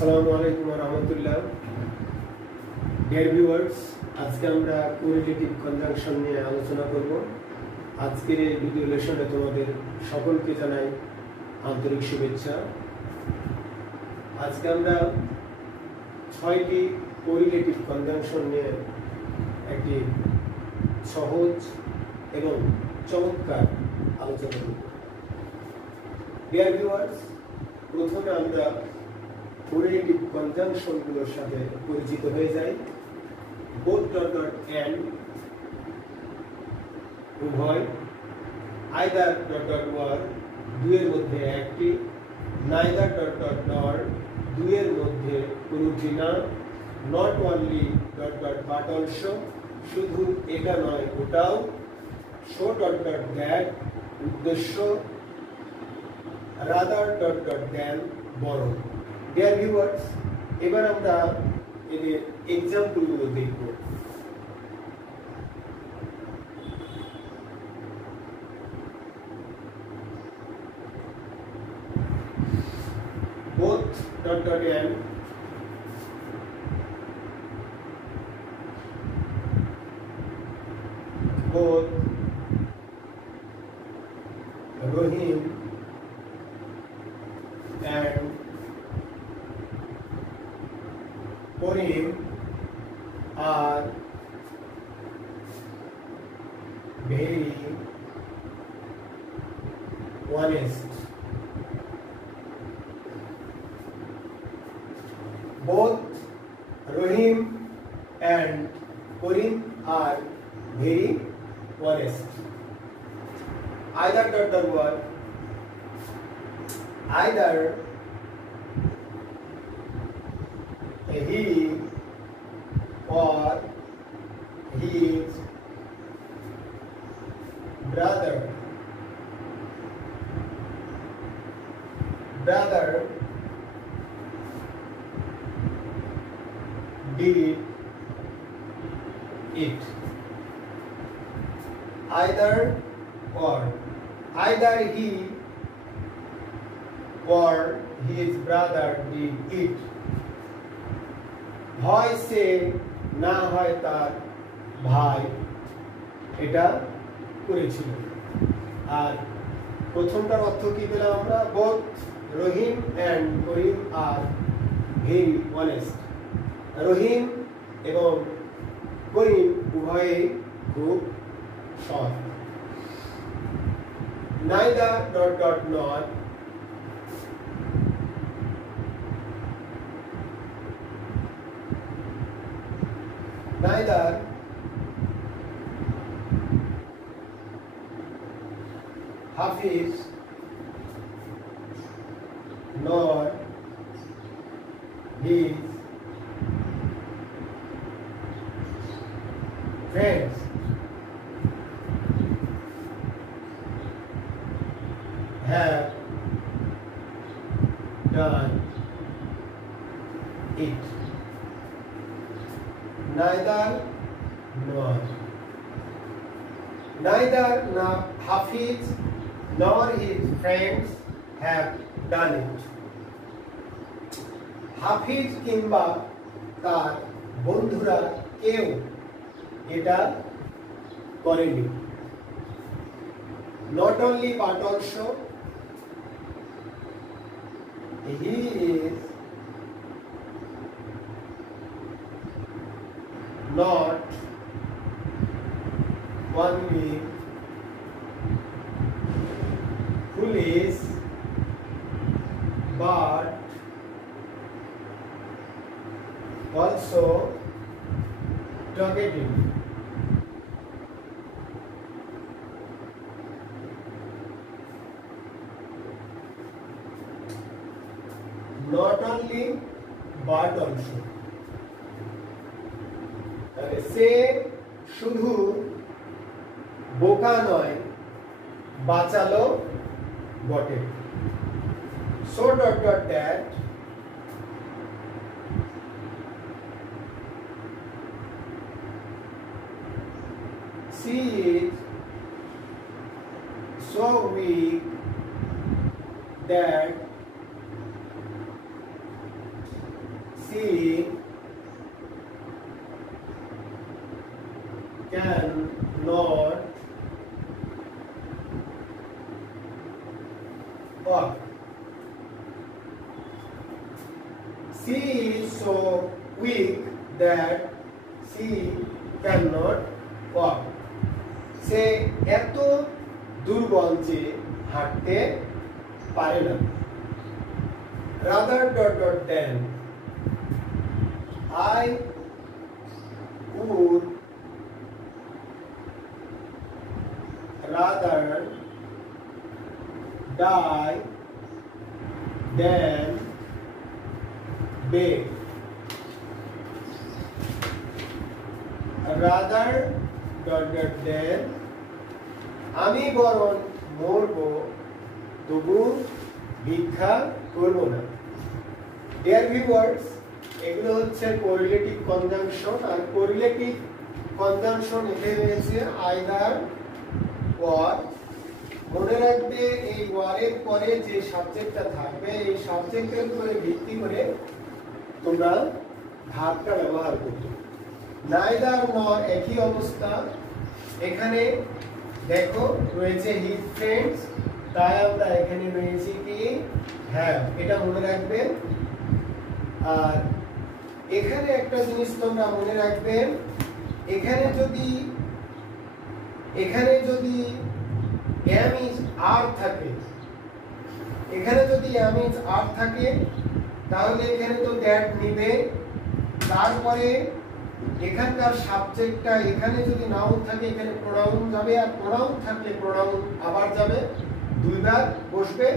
আসসালামু আলাইকুম ওয়া রাহমাতুল্লাহ। ডিয়ার ভিউয়ার্স, আজকে আমরা কোরিলেটিভ কনজাংশন নিয়ে আলোচনা করব। আজকের এই ভিডিও লেসনে তোমাদের সকলকে জানাই আন্তরিক শুভেচ্ছা। আজকে আমরা 6টি কোরিলেটিভ কনজাংশন নিয়ে একটি সহজ এবং চমৎকার আলোচনা করব। ডিয়ার ভিউয়ার্স, প্রথমে আমরা কোরিলেটিভ কনজাংশনগুলোর সাথে পরিচিত হয়ে যাই। বোথ ডট ডট এন্ড উভয়, আইদার ডট ডট ওয়ার দুইয়ের মধ্যে একটি, নাইদার ডট ডট নর দুইয়ের মধ্যে কোনটি না, not only dot dot but also শুধু এটা নয় ওটাও, শো ডট ডট দ্যাট উদ্দেশ্য, রাদার ডট ডট দেন বরং। ডিয়ার ভিউয়ার্স, এবার আমরা এদের এক্সাম্পলগুলো দেখব। both dot dot and both Rohim and Karim are very honest. Both Rohim and Karim are very honest. Either dot dot word, either he or his brother did it. Either or, either he or his brother did it. হয় সে, না হয় তার ভাই এটা করেছিল। আর প্রথমটার অর্থ কি পেলাম আমরা? both রহিম and করিম are very honest. রহিম এবং করিম উভয়েই খুব সৎ। neither dot dot not neither Hafiz nor his friends have done it. Neither nor, neither Hafiz nor his friends have done it. হাফিজ কিংবা তার বন্ধুরা কেউ এটা করেনি। not only but also, he is not only foolish but also talkative. Not only but also, সে শুধু বোকা নয় বাচালো বটে। so dot dot that she is so weak that cannot walk. She is so weak that she cannot walk. সে এত দুর্বল যে হাঁটতে পারে না। Rather than I would rather die than beg. Rather than আমি বরং মরব তবু ভিক্ষা করব না। ডিয়ার ভিউয়ার্স, এগুলো হচ্ছে কোরিলেটিভ কনজাংশন। আর কোরিলেটিভ কনজাংশন এখানে রয়েছে আইদার ওয়ার। মনে রাখবে এই ওয়ারের পরে যে সাবজেক্টটা থাকবে এই সাবজেক্টের উপরে ভিত্তি করে তোমরা ভার্বটা ব্যবহার করবে। নাইদার নর একই অবস্থা। এখানে দেখো রয়েছে হিজ ফ্রেন্ডস, তাই আমরা এখানে রয়েছে কি হ্যাভ, এটা মনে রাখবেন। আর এখানে একটা জিনিস তোমরা মনে রাখবেন, এখানে যদি am is are থাকে, এখানে যদি am is are থাকে তাহলে এখানে তো that নিবে। তারপরে এখানকার সাবজেক্টটা এখানে যদি নাউন থাকে এখানে প্রোনাউন যাবে, আর প্রোনাউন থাকলে প্রোনাউন আবার যাবে, দুইবার বসবে।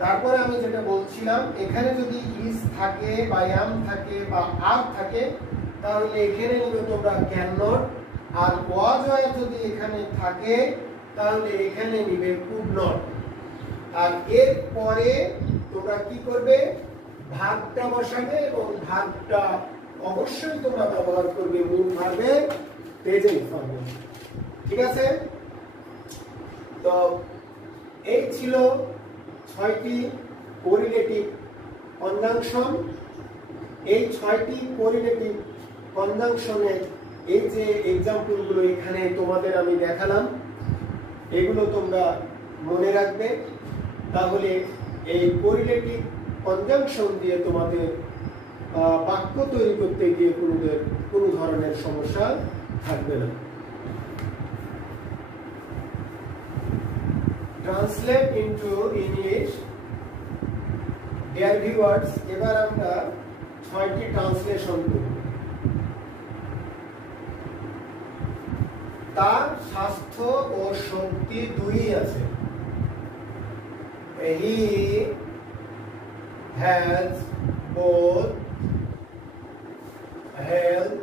তারপরে আমি যেটা বলছিলাম, এখানে যদি ইজ থাকে বা am থাকে বা আর থাকে তাহলে এখানে নিবে তোমরা ক্যান নট। আর ওয়াজ ওয়ার যদি এখানে থাকে তাহলে এখানে নিবে কুড নট। আর এর পরে তোমরা কি করবে, ভার্বটা বসাবে এবং ভার্বটা অবশ্যই তোমরা ব্যবহার করবে মূল ভার্বের প্রেজেন্ট ফর্মে। ঠিক আছে? তো এই ছিল 6টি কোরিলেটিভ কনজাংশন। এই 6টি কোরিলেটিভ কনজাংশনের এই যে এক্সাম্পলগুলো এখানে তোমাদের আমি দেখালাম, এগুলো তোমরা মনে রাখবে। তাহলে এই কোরিলেটিভ কনজাংশন দিয়ে তোমাদের বাক্য তৈরি করতে গিয়ে কোনো ধরনের সমস্যা থাকবে না। Translate into English. Dear viewers, এবার আমরা 6টি ট্রান্সলেশন করব। তার স্বাস্থ্য ও শক্তি দুই আছে। He has both health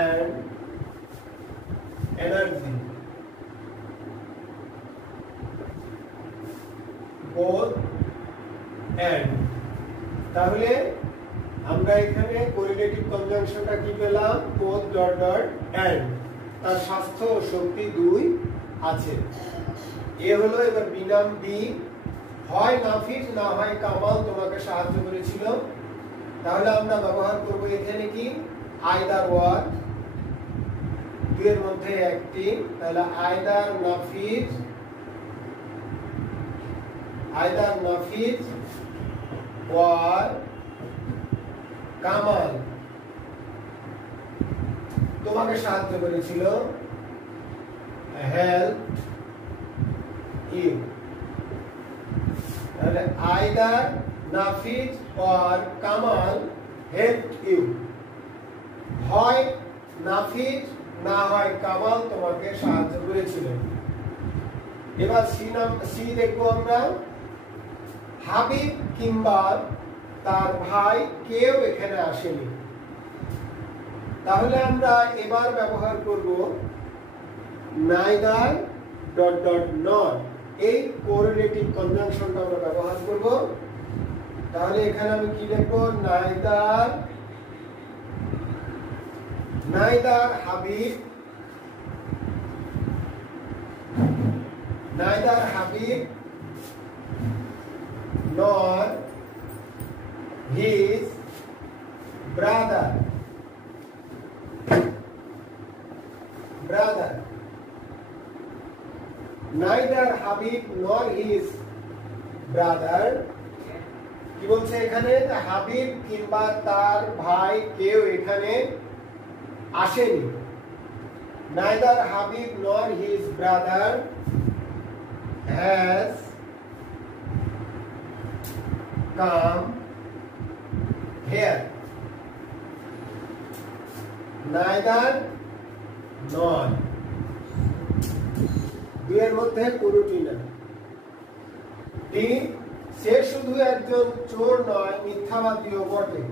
and energy. Both and, তাহলে আমরা এখানে কোরিলেটিভ কনজাংশনটা কি পেলাম, both and, তার স্বাস্থ্য ও শক্তি দুই আছে। এ হলো। এবার বিনাম বি, হয় নাফিস না হয় কামাল তোমাকে সাহায্য করেছিল, তাহলে আমরা ব্যবহার করব এখানে কি আইদার ওয়ার, দুইয়ের মধ্যে একটি। তাহলে আইদার নাফিস ওয়ার কামাল তোমাকে সাহায্য করেছিল, হেল্প ইউ। তাহলে either Nafiz or Kamal help you, হয় নাফিজ না হয় কামাল তোমাকে সাহায্য করেছিল। এবার সি দেখবো আমরা। হাবিব কিংবা তার ভাই কেউ এখানে আসেনি, তাহলে আমরা এবার ব্যবহার করব নাইদার নট। এই কোরিলেটিভ কনজাংশনটা আমরা ব্যবহার করব। তাহলে এখানে আমি কি লিখবো, নাইদার Habib nor his brother brother. Neither Habib nor his brother. কি বলছে এখানে? হাবিব কিংবা তার ভাই কেউ এখানে আসেনি। Neither Habib nor his brother has come here. Neither nor দুইয়ের মধ্যে কোনটি না। ডি সে শুধু একজন চোর নয়, মিথ্যাবাদীও বটে।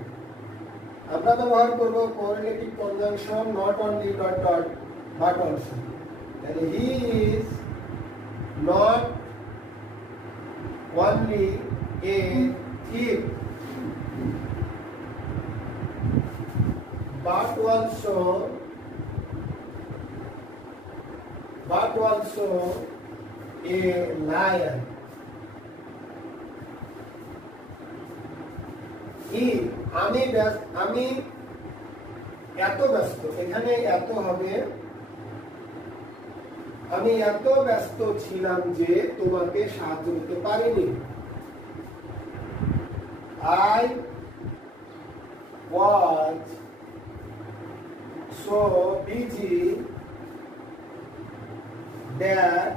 আমরা ব্যবহার করব correlative conjunction not only dot dot but also. তাহলে he is not only a thief but also a liar. আমি এত ব্যস্ত, এখানে এত হবে, আমি এত ব্যস্ত ছিলাম যে তোমাকে সাহায্য করতে পারিনি। I was so busy that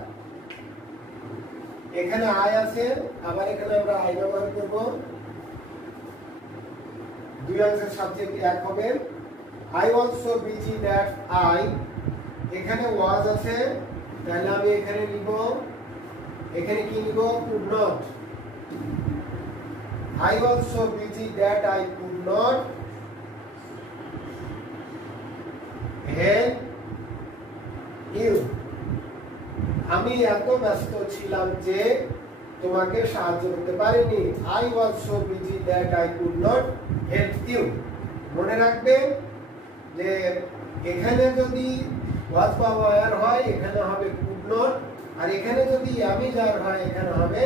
এখানে I আছে, আবার এখানে আমরা I ব্যবহার করব। দুই অংশের সাবজেক্ট এক হবে। I was so busy that I, এখানে was আছে, তাহলে আমি এখানে লিখব, এখানে কি লিখব? could not. I was so busy that I could not help you. আমি এত ব্যস্ত ছিলাম যে তোমাকে সাহায্য করতে পারিনি। I was so busy that I could not help you. মনে রাখবে যে এখানে যদি was বা were হয় এখানে হবে could not, আর এখানে যদি আমি যার হয় এখানে হবে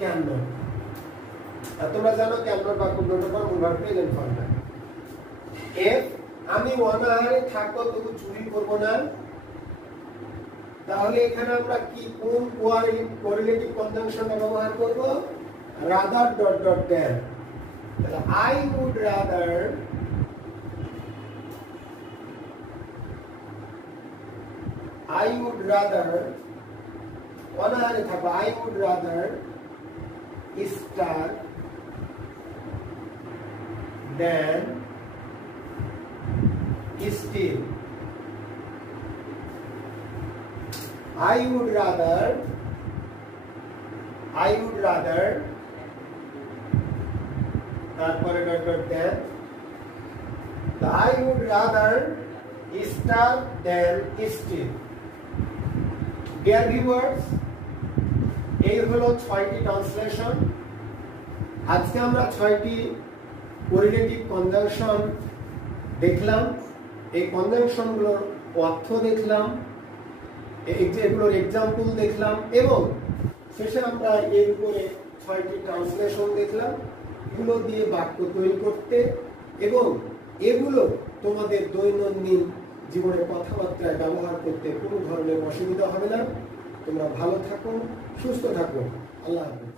can not। তোমরা জানো can not বা could not এর মূল ভার্ব প্রেজেন্ট ফর্ম। if আমি অনাহারে থাকবো তবু চুরি করব না, তাহলে এখানে আমরা কি কোন কোরিলেটিভ কনজাংশনটা ব্যবহার করব? rather dot dot than। তাহলে I would rather অনাহারে থাকবো, I would rather starve than steal. I would rather তারপরে dot dot then, I would rather starve than steal. Dear viewers, এই হলো 6টি ট্রান্সলেশন। আজকে আমরা 6টি কোরিলেটিভ কনজাংশন দেখলাম, এই কনজাংশনগুলোর অর্থ দেখলাম, এগুলোর এক্সাম্পল দেখলাম, এবং শেষে আমরা এর উপরে 6টি ট্রান্সলেশন দেখলাম। এগুলো দিয়ে বাক্য তৈরি করতে এবং এগুলো তোমাদের দৈনন্দিন জীবনে কথাবার্তায় ব্যবহার করতে কোনো ধরনের অসুবিধা হবে না। তোমরা ভালো থাকো, সুস্থ থাকো। আল্লাহ হাফেজ।